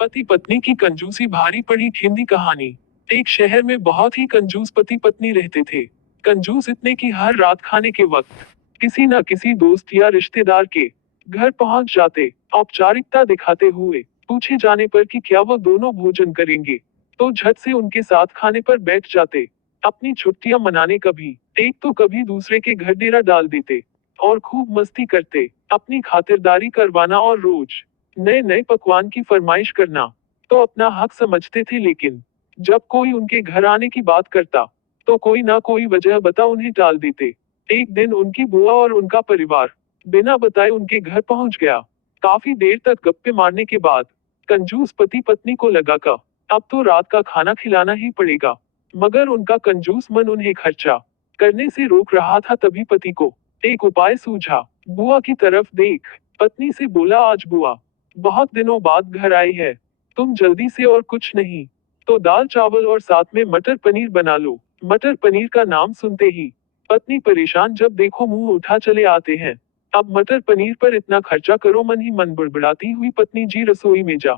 पति पत्नी की कंजूसी भारी पड़ी। हिंदी कहानी। एक शहर में बहुत ही कंजूस पति पत्नी रहते थे। कंजूस इतने कि हर रात खाने के वक्त किसी न किसी दोस्त या रिश्तेदार के घर पहुंच जाते। औपचारिकता दिखाते हुए पूछे जाने पर कि क्या वो दोनों भोजन करेंगे तो झट से उनके साथ खाने पर बैठ जाते। अपनी छुट्टियां मनाने कभी एक तो कभी दूसरे के घर डेरा डाल देते और खूब मस्ती करते। अपनी खातिरदारी करवाना और रोज नए नए पकवान की फरमाइश करना तो अपना हक समझते थे, लेकिन जब कोई उनके घर आने की बात करता तो कोई ना कोई वजह बता उन्हें टाल देते। एक दिन उनकी बुआ और उनका परिवार बिना बताए उनके घर पहुंच गया। काफी देर तक गप्पे मारने के बाद कंजूस पति पत्नी को लगा का अब तो रात का खाना खिलाना ही पड़ेगा, मगर उनका कंजूस मन उन्हें खर्चा करने से रोक रहा था। तभी पति को एक उपाय सूझा। बुआ की तरफ देख पत्नी से बोला, आज बुआ बहुत दिनों बाद घर आई है, तुम जल्दी से और कुछ नहीं तो दाल चावल और साथ में मटर पनीर बना लो। मटर पनीर का नाम सुनते ही पत्नी परेशान, जब देखो मुंह उठा चले आते हैं। अब मटर पनीर पर इतना खर्चा करो, मन ही मन बुड़बुड़ाती हुई पत्नी जी रसोई में जा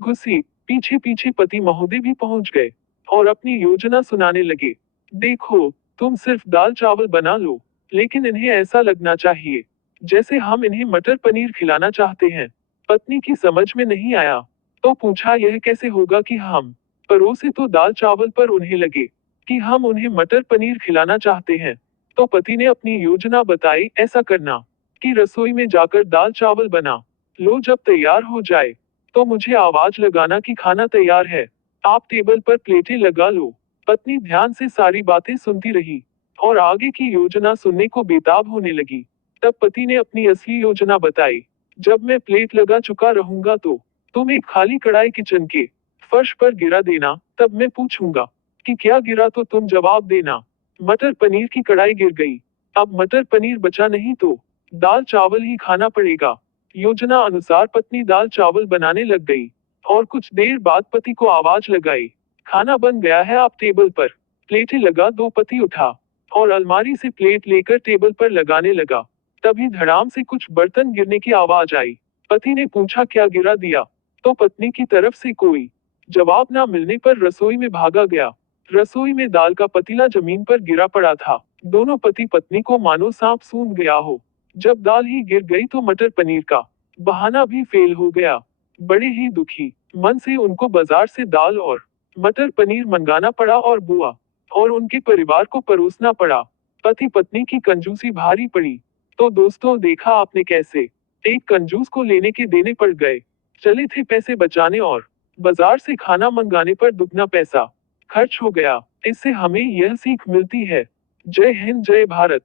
घुसी। पीछे पीछे पति महोदय भी पहुंच गए और अपनी योजना सुनाने लगे। देखो, तुम सिर्फ दाल चावल बना लो, लेकिन इन्हें ऐसा लगना चाहिए जैसे हम इन्हें मटर पनीर खिलाना चाहते हैं। पत्नी की समझ में नहीं आया तो पूछा, यह कैसे होगा कि हम परोसे तो दाल चावल पर उन्हें लगे कि हम उन्हें मटर पनीर खिलाना चाहते हैं। तो पति ने अपनी योजना बताई, ऐसा करना कि रसोई में जाकर दाल चावल बना लो, जब तैयार हो जाए तो मुझे आवाज लगाना कि खाना तैयार है। आप टेबल पर प्लेटें लगा लो। पत्नी ध्यान से सारी बातें सुनती रही और आगे की योजना सुनने को बेताब होने लगी। तब पति ने अपनी असली योजना बताई, जब मैं प्लेट लगा चुका रहूंगा तो तुम एक खाली कढ़ाई किचन के फर्श पर गिरा देना। तब मैं पूछूंगा कि क्या गिरा तो तुम जवाब देना। मटर पनीर की कढ़ाई गिर गई। अब मटर पनीर बचा नहीं तो दाल चावल ही खाना पड़ेगा। योजना अनुसार पत्नी दाल चावल बनाने लग गई और कुछ देर बाद पति को आवाज लगाई, खाना बन गया है, आप टेबल पर प्लेटें लगा दो। पति उठा और अलमारी से प्लेट लेकर टेबल पर लगाने लगा। तभी धड़ाम से कुछ बर्तन गिरने की आवाज आई। पति ने पूछा, क्या गिरा दिया? तो पत्नी की तरफ से कोई जवाब ना मिलने पर रसोई में भागा गया। रसोई में दाल का पतीला जमीन पर गिरा पड़ा था। दोनों पति पत्नी को मानो सांप सूंघ गया हो। जब दाल ही गिर गई तो मटर पनीर का बहाना भी फेल हो गया। बड़े ही दुखी मन से उनको बाजार से दाल और मटर पनीर मंगाना पड़ा और बुआ और उनके परिवार को परोसना पड़ा। पति पत्नी की कंजूसी भारी पड़ी। तो दोस्तों, देखा आपने कैसे एक कंजूस को लेने के देने पड़ गए। चले थे पैसे बचाने और बाजार से खाना मंगाने पर दुगना पैसा खर्च हो गया। इससे हमें यह सीख मिलती है। जय हिंद, जय भारत।